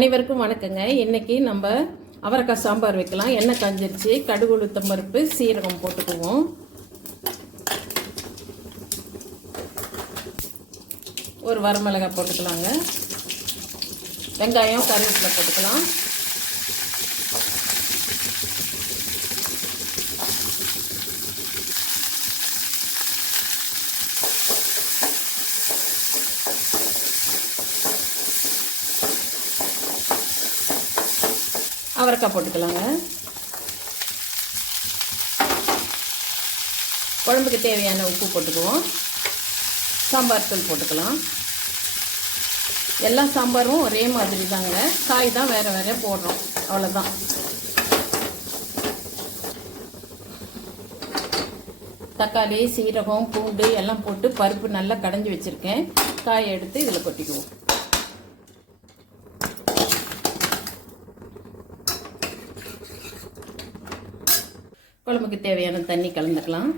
அனைவருக்கும் வணக்கங்க. இன்னைக்கு நம்ம அவரைக்காய் சாம்பார் வைக்கலாம். எண்ணெய் காஞ்சிருச்சு. கடுகு உளுத்தம் பருப்பு சீரகம் போட்டுக்குவோம். ஒரு வரமிளகாய் போட்டுக்கலாங்க. வெங்காயம் கருவேப்பிலை போட்டுக்கலாம். அவரைக்காய் போட்டுக்கலாங்க. குழம்புக்கு தேவையான உப்பு போட்டுக்குவோம். சாம்பார் தூள் போட்டுக்கலாம். எல்லா சாம்பாரும் ஒரே மாதிரி தாங்க காய் தான் வேறு வேறு போடுறோம். அவ்வளோதான் தக்காளி சீரகம் பூண்டு எல்லாம் போட்டு பருப்பு நல்லா கடைஞ்சி வச்சுருக்கேன். காயை எடுத்து இதில் கொட்டிக்குவோம். குழம்புக்கு தேவையான தண்ணி கலந்துக்கலாம்.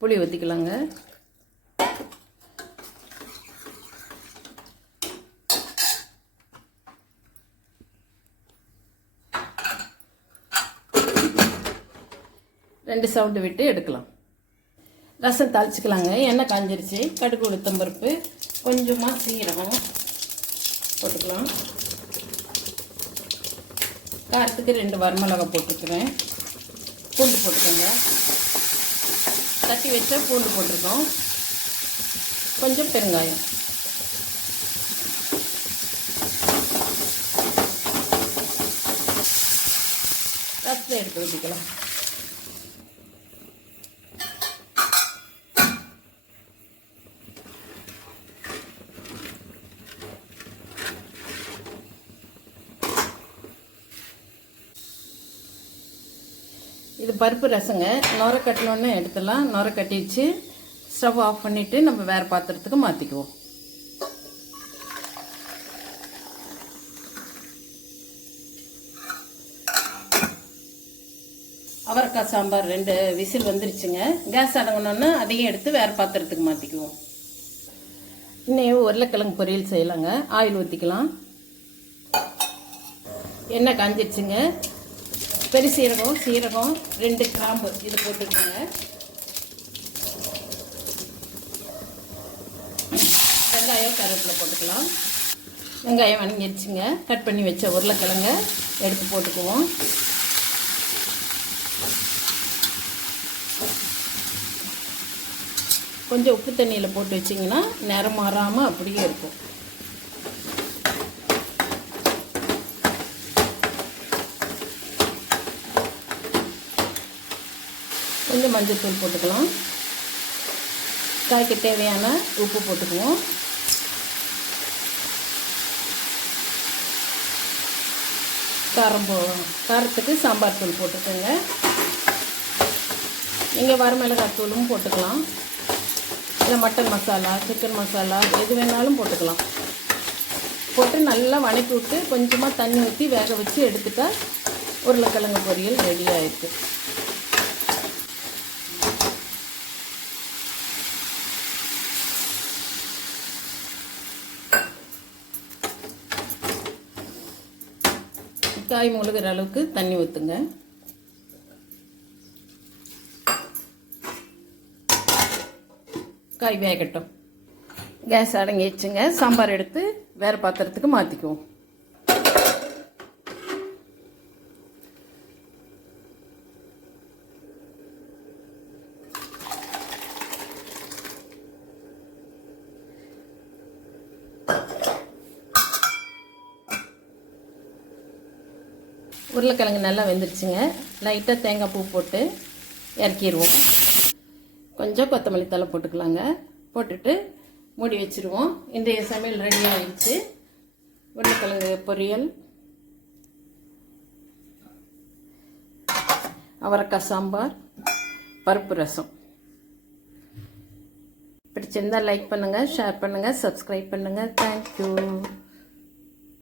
புளி ஊற்றிக்கலாங்க ரெண்டு சவுண்டு விட்டு எடுக்கலாம். ரசம் தாளிச்சிக்கலாங்க. எண்ணெய் காஞ்சிருச்சு. கடுகு உளுத்தம் பருப்பு கொஞ்சமாக சீரகம் போட்டுக்கலாம். காரத்துக்கு ரெண்டு வரமிளகா போட்டுக்கிறேன். பூண்டு போட்டுக்கோங்க. தட்டி வச்சா பூண்டு போட்டிருக்கோம். கொஞ்சம் பெருங்காயம். ரசத்தை எடுத்து ஊற்றிக்கலாம் இது பருப்பு ரசங்க. நுர கட்டினோடனே எடுத்துடலாம். நுர கட்டிடுச்சு. ஸ்டவ் ஆஃப் பண்ணிவிட்டு நம்ம வேறு பாத்திரத்துக்கு மாற்றிக்குவோம் அவரைக்காய் சாம்பார் ரெண்டு விசில் வந்துருச்சுங்க. கேஸ் அடங்கணுன்னு அதையும் எடுத்து வேறு பாத்திரத்துக்கு மாற்றிக்குவோம் இன்னும் உருளைக்கிழங்கு பொரியல் செய்யலாங்க. ஆயில் ஊற்றிக்கலாம் எண்ணெய் காஞ்சிடுச்சுங்க. பெரிய சீரகம் சீரகம் ரெண்டு கிராம்பு இது போட்டுக்கோங்க. வெங்காயம் கருவேப்பிலை போட்டுக்கலாம். வெங்காயம் வணங்கிடுச்சுங்க. கட் பண்ணி வச்ச உருளைக்கிழங்க எடுத்து போட்டுக்குவோம். கொஞ்சம் உப்பு தண்ணியில் போட்டு வச்சிங்கன்னா நிறம் மாறாமல் அப்படியே இருக்கும். கொஞ்சம் மஞ்சள் தூள் போட்டுக்கலாம். காய்க்கு தேவையான உப்பு போட்டுக்குவோம். காரம் போ காரத்துக்கு சாம்பார் தூள் போட்டுக்கோங்க. நீங்கள் வரமிளகாய் தூளும் போட்டுக்கலாம். இல்லை மட்டன் மசாலா சிக்கன் மசாலா எது வேணாலும் போட்டுக்கலாம். போட்டு நல்லா வணக்கி விட்டு கொஞ்சமாக தண்ணி ஊற்றி வேக வச்சு எடுத்துட்டால் உருளைக்கிழங்கு பொரியல் ரெடி ஆயிருக்கு. காய் முழுகிற அளவுக்கு தண்ணி ஊற்றுங்க காய் வேகட்டும். கேஸ் அடங்கிடுச்சுங்க. சாம்பார் எடுத்து வேறு பாத்திரத்துக்கு மாற்றிக்குவோம் உருளைக்கிழங்கு நல்லா வெந்துருச்சுங்க. லைட்டாக தேங்காய் பூ போட்டு இறக்கிடுவோம் கொஞ்சம் கொத்தமல்லி தலை போட்டுக்கலாங்க. போட்டுட்டு மூடி வச்சுருவோம். இன்றைய சமையல் ரெடி ஆகிடுச்சு உருளைக்கிழங்கு பொரியல். அவரைக்காய் சாம்பார். பருப்பு ரசம். பிடிச்சிருந்தால் லைக் பண்ணுங்கள் ஷேர் பண்ணுங்கள் சப்ஸ்கிரைப் பண்ணுங்கள் தேங்க்யூ